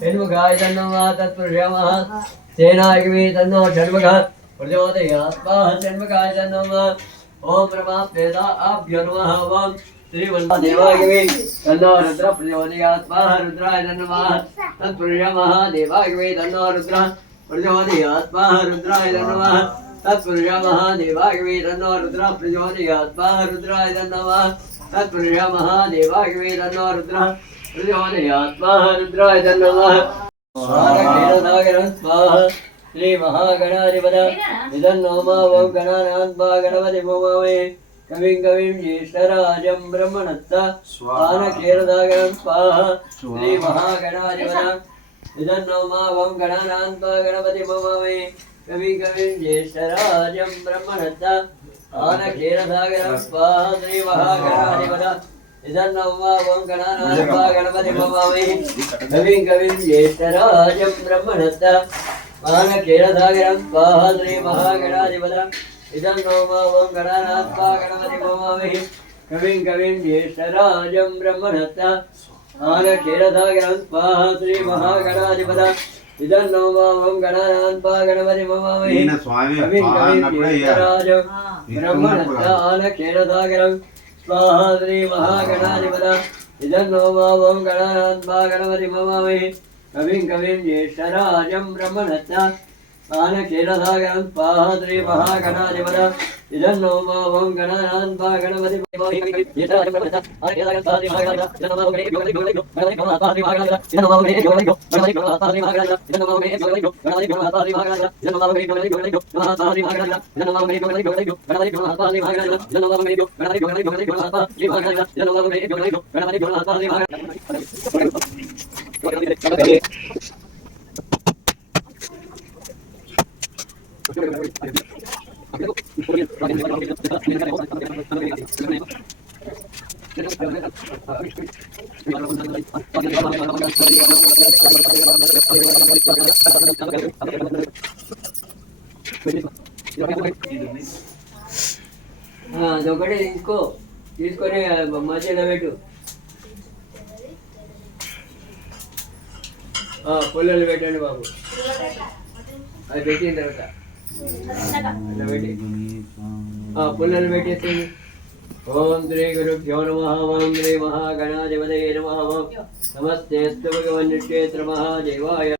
षण्मुखाय तन्नो तत्पुरुषामः सेनायकमे तन्नो षण्मुखः प्रचोदयात्मः षण्मुखाय तन्नो ओम परमात्मेता आभ्यो नमः ओम श्रीमन्देवायकमे तन्नो रुद्र प्रचोदयात्मः रुद्राय नमः तत्पुरुषामः देवायकमे तन्नो रुद्र प्रचोदयात्मः रुद्राय नमः तत्पुरुषामः देवायकमे तन्नो रुद्र प्रचोदयात्मः रुद्राय नमः तत्पुरुषामः देवायकमे तन्नो रुद्र प्रचोदयात्मः रुद्राय नमः स्वाहा श्री महागणाधिपति इदन्नो मावं गणानान्वा गणपति भूमवे कविं कविं ज्येष्ठराजं ब्रह्मणस्ता स्वानक्षीरदागरं स्वाहा श्री महागणाधिपति इदन्नो मावं गणानान्वा गणपति भूमवे कविं कविं ज्येष्ठराजं ब्रह्मणस्ता स्वानक्षीरदागरं स्वाहा श्री महागणाधिपति इदन्नो मावं गणानान्वा गणपति भूमवे कविं कविं ज्येष्ठराजं ब्रह्मणस्ता मानकेरसागरं स्वाहा श्री महागणाधिपति इदन्नो मावं गणानान्वा गणपति भूमवे कविं कविं ज्येष्ठराजं ब्रह्मणस्ता मानकेरसागरं स्वाहा श्री महागणाधिपति इदन्नो मावं गणानान्वा गणपति भूमवे कविं कविं ज्येष्ठराजं ब्रह्मणस्ता मानकेरसागरं स्वाहा श्री महागणाधिपति इदन्नो मावं गणानान्वा गणपति भूमवे कविं कविं ज्येष्ठराजं ब्रह्मणस्ता मानकेरसागरं स्वाहा श्री महागणाधिपति इदन्नो मावं गणानान्वा गणपति भूमवे ज्येष्ठराजं ब्रह्मणस्ता मानकेरसागरं स्वाहा श्री महागणाधिपति इदन्नो मावं गणपति అదొకటి తీసుకొని మధ్యలో పెట్టు పుల్లలు పెట్టండి బాబు అది పెట్టిన తర్వాత అట్లా పెట్టి పుల్లలు పెట్టేస్తుంది ఓం శ్రీ గురుభ్యో నమః ఓం శ్రీ మహాగణాధిపతయే నమః ఓం నమస్తేస్తు భగవన్ నిక్షేత్ర మహాదేవాయ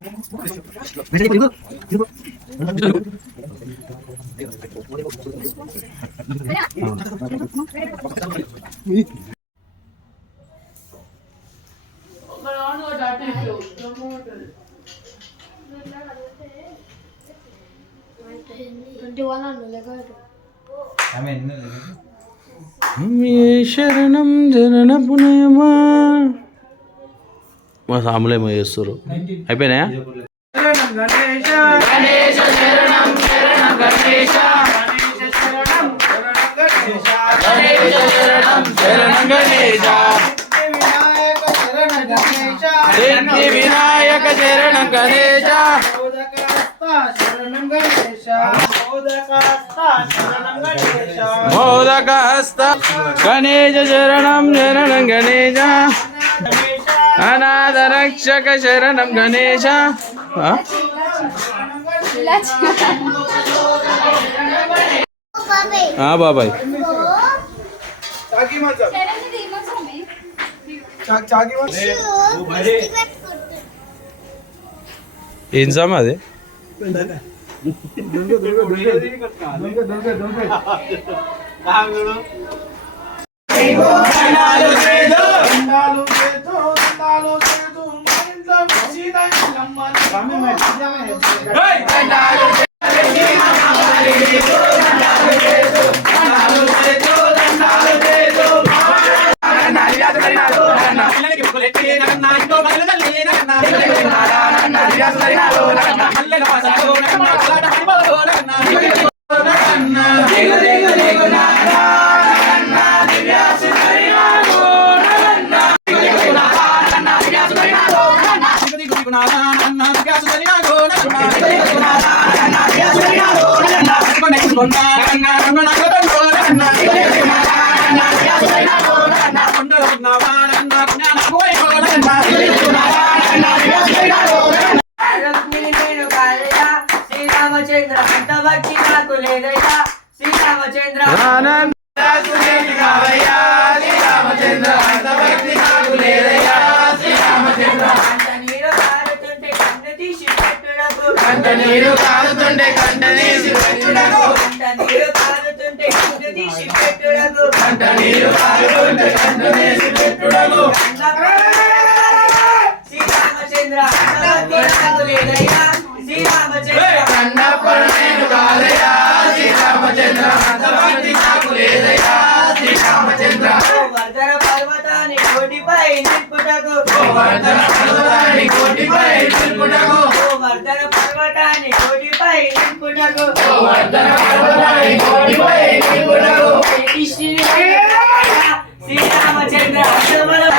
శరణం జనన పునయమా మా సాములేమో చేస్తారు అయిపోయినాయా వినాయక శరణ గణేశ మోదక హస్త గణేశ శరణం శరణం గణేశ అనాథ రక్షక శరణం గణేశ బాబాయ్ ఏం సామా అది Con నేను కాదయ్యా శ్రీరామచంద్ర అంత భక్తి నాకు లేదయ్యా శ్రీరామచంద్ర అంత నీరు కారుతుంటే కంట తీసి పెట్టుడకు అంత నీరు కారుతుంటే కంట తీసి పెట్టుడకు అంత నీరు కారుతుంటే కంట తీసి పెట్టుడకు శ్రీరామచంద్ర అంత భక్తి నాకు లేదయ్యా శ్రీరామచంద్ర కన్నప్పడు నేను కాదయ్యా శ్రీరామచంద్ర అంత భక్తి నాకు లేదయ్యా శ్రీరామచంద్ర వర్ధన పర్వతాన్ని కోటిపై నింపుటకు వర్ధన పర్వతాన్ని కోటిపై నింపుటకు వర్ధన పర్వతాన్ని కోటిపై నింపుటకు వర్ధన పర్వతాన్ని కోటిపై నింపుటకు శ్రీరామచంద్ర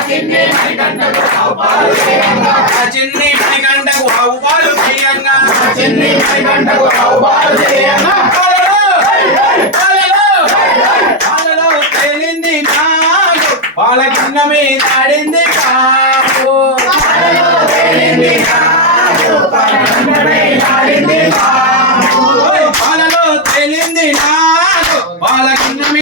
చిన్ని మణికంఠకు ఆవుపాలు చేయంగా చిన్ని మణికంఠకు ఆవుపాలు చేయంగా చిన్ని మణికంఠకు ఆవుపాలు చేయంగా పాలలో తేలింది నాగు పాలకిన్న మీద ఆడింది కాపు పాలలో తేలింది నాగు పాలకిన్న మీద ఆడింది కాపు పాలలో తేలింది నాగు పాలకిన్న మీద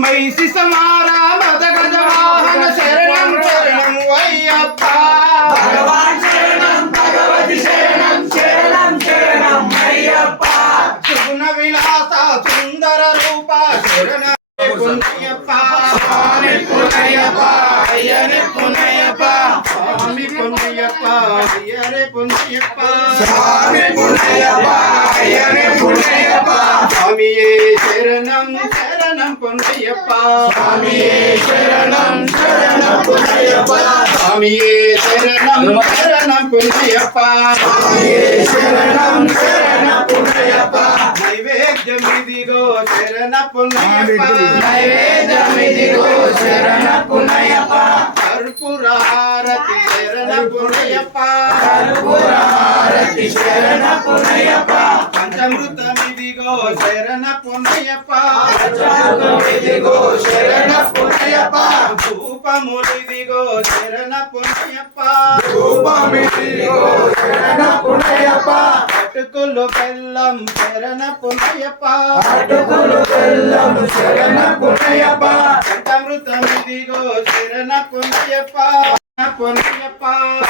మైసి సమారా మద గజ వాహన శరణం శరణం అయ్యప్ప భగవాన్ శరణం భగవతి శరణం శరణం శరణం అయ్యప్ప సుగుణ విలాస సుందర రూప శరణ పుణ్యప్ప స్వామి పుణ్యప్ప అయ్యనే పుణ్యప్ప స్వామి పుణ్యప్ప అయ్యనే పుణ్యప్ప స్వామి పుణ్యప్ప అయ్యనే పుణ్యప్ప స్వామియే శరణం శరణం పుణ్యప్ప స్వామియే శరణం శరణం పుణ్యప్ప స్వామియే శరణం శరణం పుణ్యప్ప స్వామియే శరణం శరణం పుణ్యప్ప నైవేద్యమిదిగో శరణ పుణ్యప్ప నైవేద్యమిదిగో శరణ పుణ్యప్ప కర్పూర హారతి శరణ పుణ్యప్ప కర్పూర హారతి శరణ పుణ్యప్ప పంచామృతమిదిగో శరణ పుణ్యప్ప పంచామృతమిదిగో శరణ పుణ్యప్ప ధూపములిదిగో శరణ పుణ్యప్ప ధూపమిదిగో శరణ పుణ్యప్ప అటుకులు బెల్లం శరణ పుణ్యప్ప అటుకులు బెల్లం శరణ పుణ్యప్ప పంచామృతమిదిగో శరణ పుణ్యప్ప పుణ్యప్ప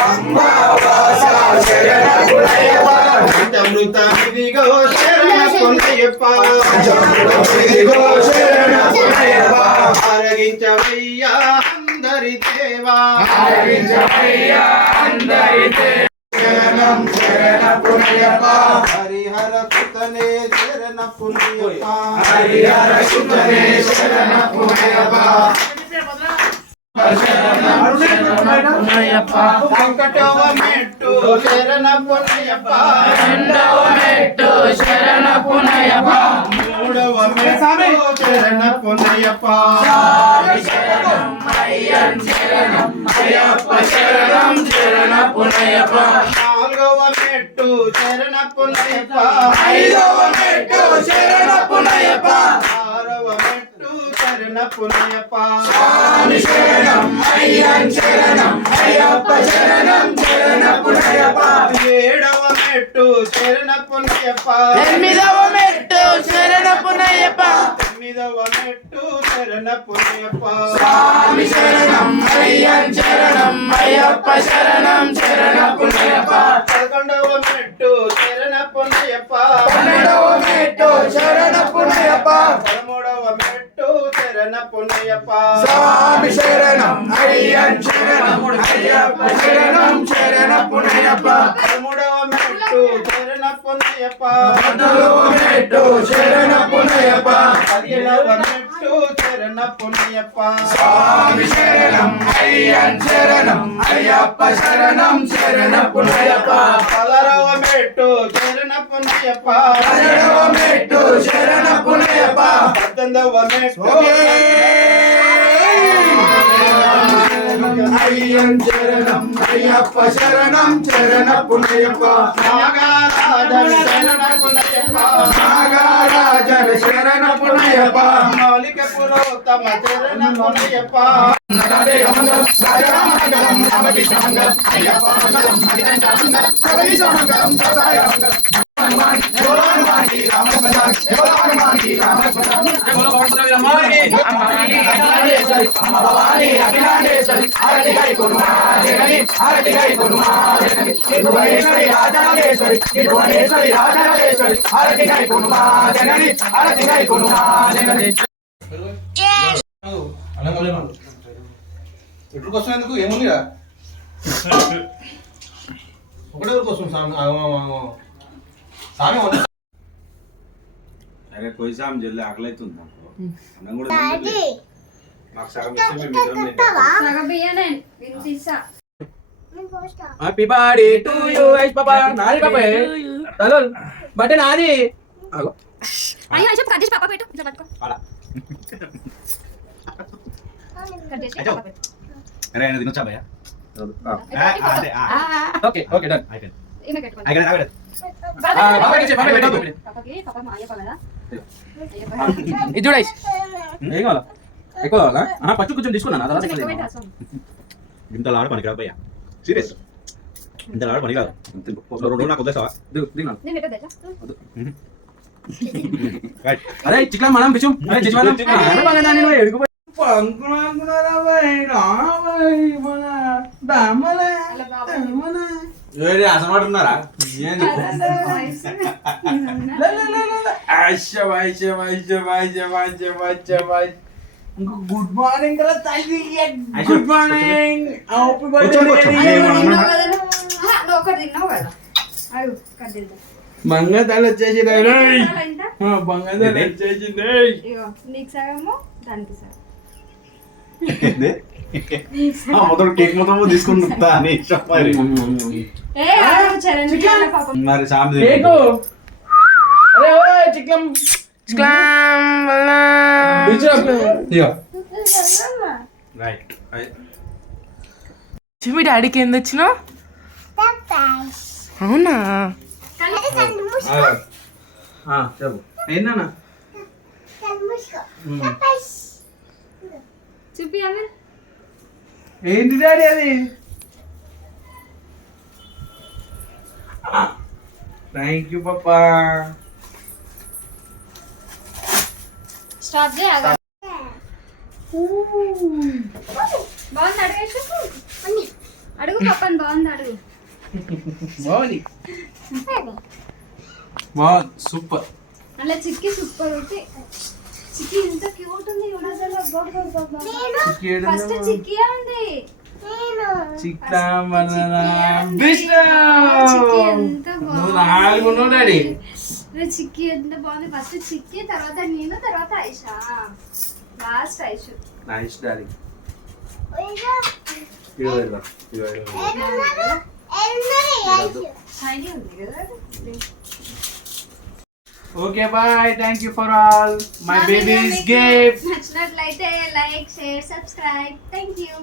అంబావాస శరణ పుణ్యప్ప పంచామృతమిదిగో శరణ పుణ్యప్ప పంచామృతమిదిగో శరణ పుణ్యప్ప ఆరగించవయ్యా అందరి దేవా ఆరగించవయ్యా అందరి దేవా శరణం శరణ పుణ్యప్ప హరిహర సుతనే శరణ పుణ్యప్ప హరిహర సుతనే శరణ పుణ్యప్ప వెంకటవ మెట్టు శరణ పుణ్యప్ప రెండవ మెట్టు శరణ పుణ్యప్ప మూడవ మెట్టు శరణ పుణ్యప్ప శరణం అయ్యన్ శరణం అయ్యప్ప శరణం శరణ పుణ్యప్ప నాలుగవ మెట్టు శరణ పుణ్యప్ప ఐదవ మెట్టు శరణ పుణ్యప్ప ఆరవ మెట్టు శరణ పుణ్యప్ప స్వామి శరణం అయ్యన్ శరణం అయ్యప్ప శరణం శరణ పుణ్యప్ప ఏడవ మెట్టు శరణ పుణ్యప్ప ఎనిమిదవ మెట్టు శరణ పుణ్యప్ప తొమ్మిదవ మెట్టు శరణ పుణ్యప్ప స్వామి శరణం అయ్యన్ శరణం అయ్యప్ప శరణం శరణ పుణ్యప్ప పదకొండవ మెట్టు శరణ పుణ్యప్ప పన్నెండవ మెట్టు శరణ పుణ్యప్ప పదమూడవ మెట్టు శరణ పుణ్యప్ప స్వామి శరణం అయ్యన్ శరణం అయ్యప్ప శరణం శరణ పుణ్యప్ప పదమూడవ మెట్టు శరణ పునయ్యప్ప పదవ మెట్టు శరణపునయ్యప్ప 17వ మెట్టు శరణపునయ్యప్ప స్వామి శరణం అయ్యన్ శరణం అయ్యప్ప శరణం శరణపునయ్యప్ప 16వ మెట్టు శరణపునయ్యప్ప 17వ మెట్టు శరణపునయ్యప్ప 18వ మెట్టు అయ్యన్ శరణం అయ్యప్ప శరణం శరణపునయ్యప్ప నాగరాజన శరణపునయ్యప్ప నాగరాజన శరణపునయ్యప్ప మౌలిక పురోత్తమ శరణపునయ్యప్ప ఎటు కోసం ఎందుకు ఏముంది ఒకటే కోసం సామి अरे कोई सा हम जल्दी आगला ही तुम अन्न కూడా మాకు సగం ఇస్తే మేము ఇద్దరం తింటాం. Happy birthday to you ice పాపా నాది పాపా హలో బర్త్డే నాది అగో అయ్యో అయ్యో కట్ చేసి పాప పెట్టు ఇట్లా పట్టుకో అలా. కట్ చేసి పాప పెట్టు అరే ఆయన తినొచ్చా భయ్యా అదే ఓకే ఓకే డన్ అయిపోయింది ఈమె కట్టుకో అయిపోయింది బాబాకి ఇచ్చే బాబాకి పెట్టు పాపకి పాప మా అయ్యప్ప కదా ఇది చూడు ఐస్ ఏం కావాలా ఎక్కువ కావాలా పచ్చి కొంచెం తీసుకున్నాను తర్వాత ఎక్కువ ఎక్కువ పెట్టు తిన్నాను. అసలు. ఇంత లాడ పనికి రాదు భయ్యా సీరియస్ ఇంత లాడ పనికి రాదు 2 రోజులు నాకు వద్దేసావా దిగునా నేను పెట్టదు తెలుసా రైట్ అరే చిక్లా మనం పిచ్చు అరే చిచ్చి మనం దాన్ని ఎడుకు పంకునాకునారా బై రాబై మన దామలే దామలే ఏడి అసమాడుతున్నారా ఏంది గుడ్ మార్నింగ్ కదా తల్లి ఐషు, గుడ్ మార్నింగ్ హ్యాపీ కూర్చో, కూర్చో. బర్త్డే తిన్నావు కదా నువ్వు ఒకటి తిన్నావు కదా అయ్యో కట్ చేద్దాం బంగాళాలు వచ్చేసి తినాలా ఇంత? బంగాళాలు వచ్చేసింది ఇగో నీకు సగము దానికి సగం మొత్తం కేక్ మొత్తం తీసుకుంటా అని చెప్పాలి ఏ ఆగు, చరణ్ తినాలా పాపం మరి సామి కేకు అరే ఓయ్ చిక్లం చిక్లం వల్ల ఇగో రైట్ మీ డాడీకి ఏం తెచ్చినావు అవునా చెప్పు ఏంటన్నా చూపి అవి ఏంటి డాడీ అది థ్యాంక్ యూ పప్పా స్టార్ట్ చేయాలి బాగుంది అడిగేసి అడుగు పాపని బాగుంది అడుగు బాగుంది బాగుంది సూపర్ అలా చిక్కి సూపర్ ఉంది చిక్కి ఎంత క్యూట్ ఉంది ఫస్ట్ చిక్కి ఉంది చిక్లం వల్ల చిక్కి ఎంత నువ్వు నాలుగు డాడీ చిక్కి ఎంత బాగుంది ఫస్ట్ చిక్కి తర్వాత నేను తర్వాత Aisha last Aishu nice daddy shiny ఉంది కదా okay bye thank you for all my babies gift నచ్చినట్లయితే like share subscribe thank you